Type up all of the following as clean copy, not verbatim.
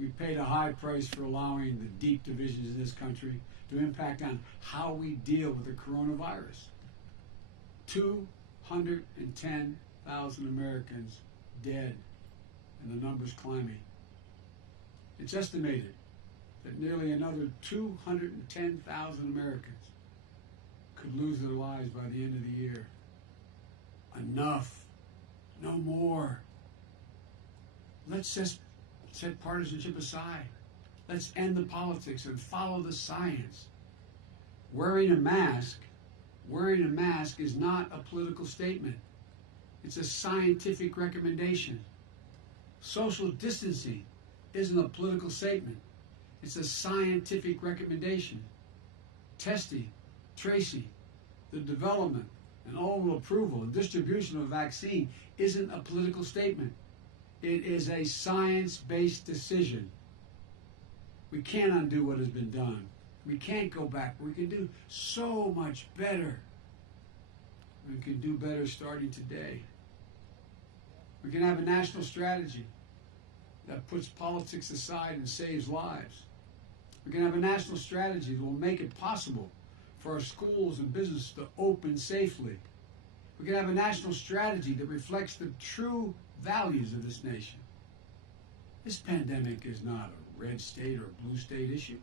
We've paid a high price for allowing the deep divisions in this country to impact on how we deal with the coronavirus. 210,000 Americans dead, and the number's climbing. It's estimated that nearly another 210,000 Americans could lose their lives by the end of the year. Enough. No more. Let's just set partisanship aside. Let's end the politics and follow the science. Wearing a mask is not a political statement. It's a scientific recommendation. Social distancing isn't a political statement. It's a scientific recommendation. Testing, tracing, the development and overall approval and distribution of a vaccine isn't a political statement. It is a science-based decision. We can't undo what has been done. We can't go back. We can do so much better. We can do better starting today. We can have a national strategy that puts politics aside and saves lives. We can have a national strategy that will make it possible for our schools and businesses to open safely. We can have a national strategy that reflects the true values of this nation. This pandemic is not a red state or blue state issue.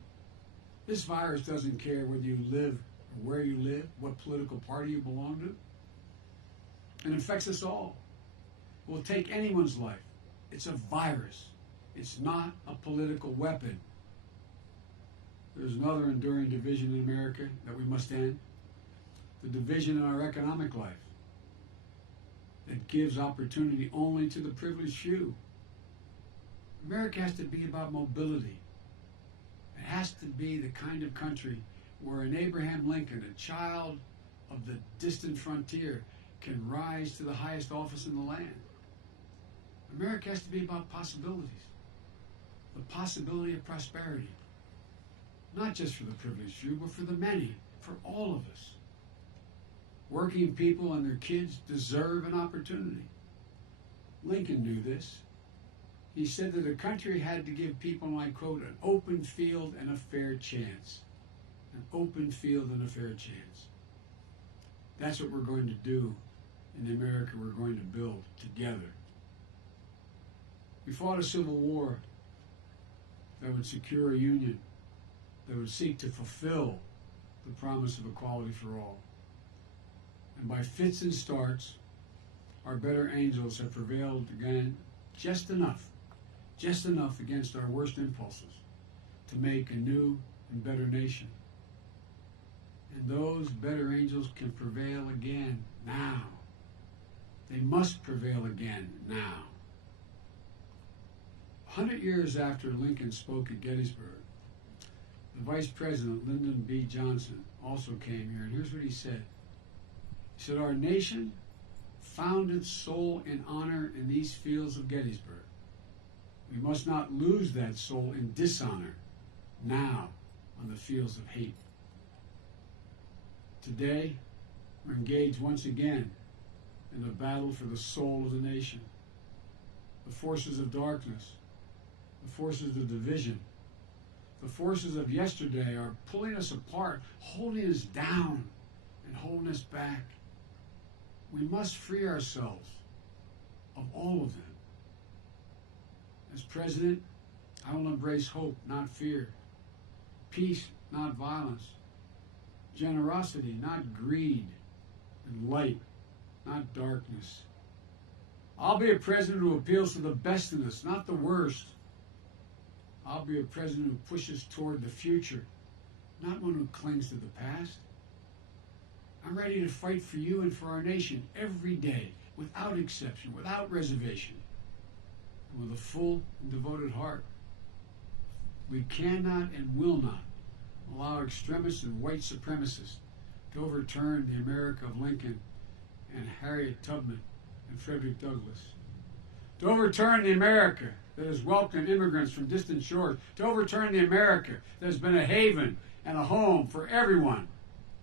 This virus doesn't care whether you live or where you live, what political party you belong to. It infects us all. It will take anyone's life. It's a virus. It's not a political weapon. There's another enduring division in America that we must end. The division in our economic life that gives opportunity only to the privileged few. America has to be about mobility. It has to be the kind of country where an Abraham Lincoln, a child of the distant frontier, can rise to the highest office in the land. America has to be about possibilities. The possibility of prosperity. Not just for the privileged few, but for the many, for all of us. Working people and their kids deserve an opportunity. Lincoln knew this. He said that a country had to give people, and I quote, an open field and a fair chance. An open field and a fair chance. That's what we're going to do in the America we're going to build together. We fought a civil war that would secure a union, that would seek to fulfill the promise of equality for all. And by fits and starts, our better angels have prevailed again just enough against our worst impulses to make a new and better nation. And those better angels can prevail again now. They must prevail again now. 100 years after Lincoln spoke at Gettysburg, the Vice President, Lyndon B. Johnson, also came here, and here's what he said. He said, "Our nation found its soul and honor in these fields of Gettysburg. We must not lose that soul in dishonor now on the fields of hate." Today, we're engaged once again in a battle for the soul of the nation. The forces of darkness, the forces of division, the forces of yesterday are pulling us apart, holding us down, and holding us back. We must free ourselves of all of them. As president, I will embrace hope, not fear, peace, not violence, generosity, not greed, and light, not darkness. I'll be a president who appeals to the best in us, not the worst. I'll be a president who pushes toward the future, not one who clings to the past. I'm ready to fight for you and for our nation every day, without exception, without reservation, and with a full and devoted heart. We cannot and will not allow extremists and white supremacists to overturn the America of Lincoln and Harriet Tubman and Frederick Douglass. To overturn the America that has welcomed immigrants from distant shores. To overturn the America that has been a haven and a home for everyone,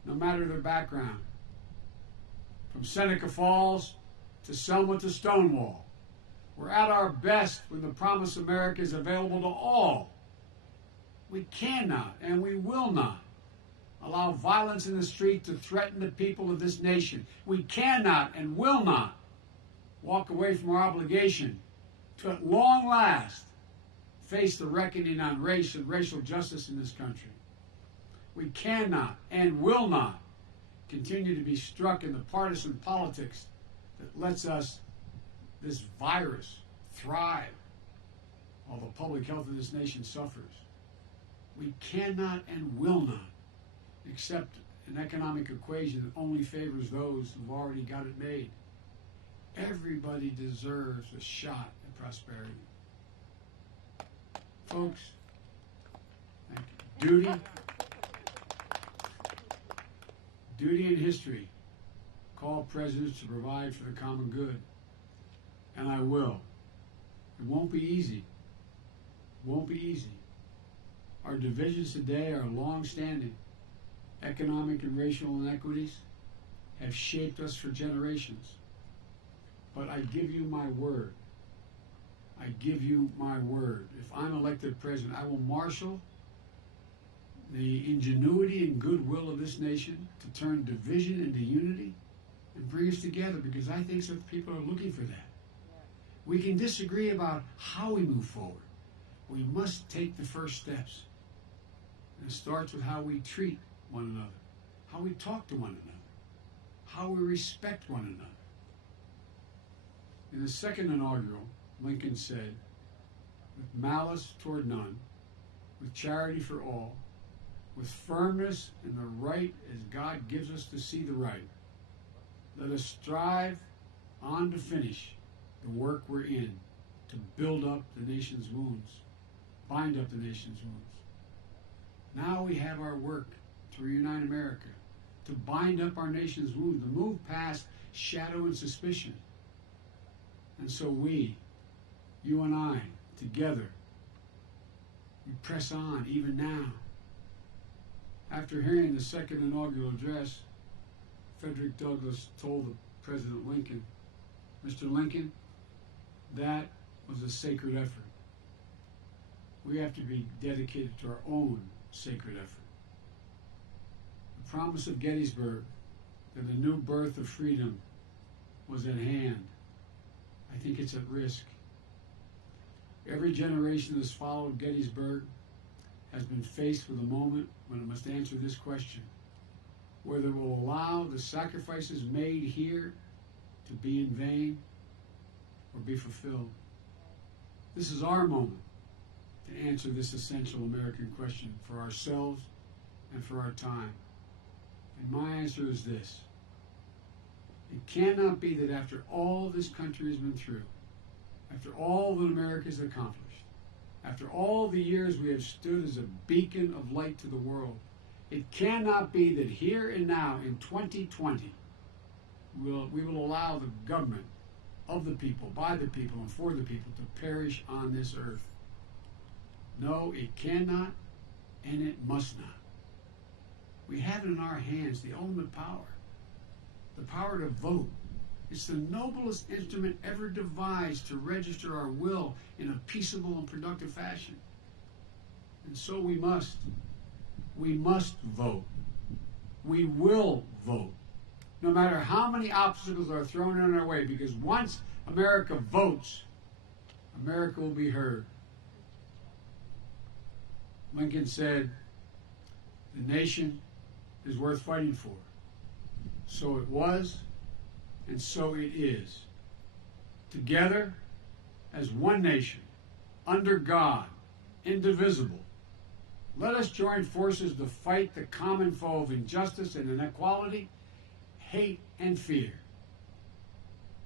no matter their background. From Seneca Falls to Selma to Stonewall. We're at our best when the promised America is available to all. We cannot and we will not allow violence in the street to threaten the people of this nation. We cannot and will not walk away from our obligation to, at long last, face the reckoning on race and racial justice in this country. We cannot and will not continue to be struck in the partisan politics that lets us, this virus, thrive while the public health of this nation suffers. We cannot and will not accept an economic equation that only favors those who've already got it made. Everybody deserves a shot at prosperity. Folks, thank you. Duty and history call presidents to provide for the common good. And I will. It won't be easy. It won't be easy. Our divisions today are long-standing. Economic and racial inequities have shaped us for generations. But I give you my word. I give you my word. If I'm elected president, I will marshal the ingenuity and goodwill of this nation to turn division into unity and bring us together, because I think some people are looking for that. We can disagree about how we move forward. We must take the first steps. And it starts with how we treat one another, how we talk to one another, how we respect one another. In the second inaugural, Lincoln said, "With malice toward none, with charity for all, with firmness in the right as God gives us to see the right, let us strive on to finish the work we're in, to build up the nation's wounds, bind up the nation's wounds." Now we have our work to reunite America, to bind up our nation's wounds, to move past shadow and suspicion. And so we, you and I, together, we press on even now. After hearing the second inaugural address, Frederick Douglass told President Lincoln, "Mr. Lincoln, that was a sacred effort. We have to be dedicated to our own sacred effort. The promise of Gettysburg that a new birth of freedom was at hand. I think it's at risk. Every generation that has followed Gettysburg has been faced with a moment when it must answer this question: whether it will allow the sacrifices made here to be in vain or be fulfilled. This is our moment to answer this essential American question for ourselves and for our time. And my answer is this: it cannot be that after all this country has been through, after all that America has accomplished, after all the years we have stood as a beacon of light to the world, it cannot be that here and now in 2020 we will allow the government of the people, by the people, and for the people to perish on this earth. No, it cannot, and it must not. We have in our hands the ultimate power, the power to vote. It's the noblest instrument ever devised to register our will in a peaceable and productive fashion. And so we must vote. We will vote, no matter how many obstacles are thrown in our way, because once America votes, America will be heard. Lincoln said, "The nation is worth fighting for." So it was, and so it is. Together, as one nation, under God, indivisible, let us join forces to fight the common foe of injustice and inequality, hate and fear.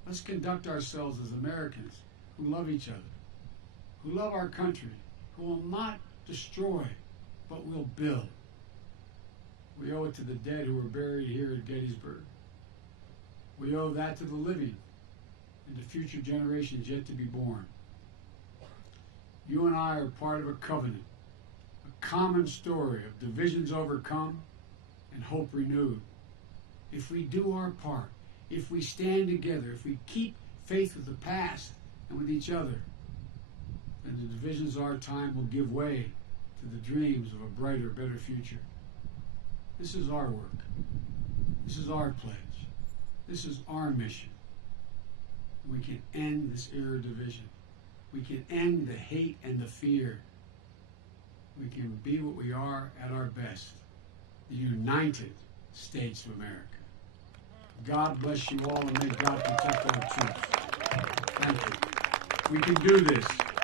Let's conduct ourselves as Americans who love each other, who love our country, who will not destroy, but will build. We owe it to the dead who were buried here at Gettysburg. We owe that to the living and to future generations yet to be born. You and I are part of a covenant, a common story of divisions overcome and hope renewed. If we do our part, if we stand together, if we keep faith with the past and with each other, then the divisions of our time will give way to the dreams of a brighter, better future. This is our work. This is our pledge. This is our mission. We can end this era of division. We can end the hate and the fear. We can be what we are at our best, the United States of America. God bless you all, and may God protect our troops. Thank you. We can do this.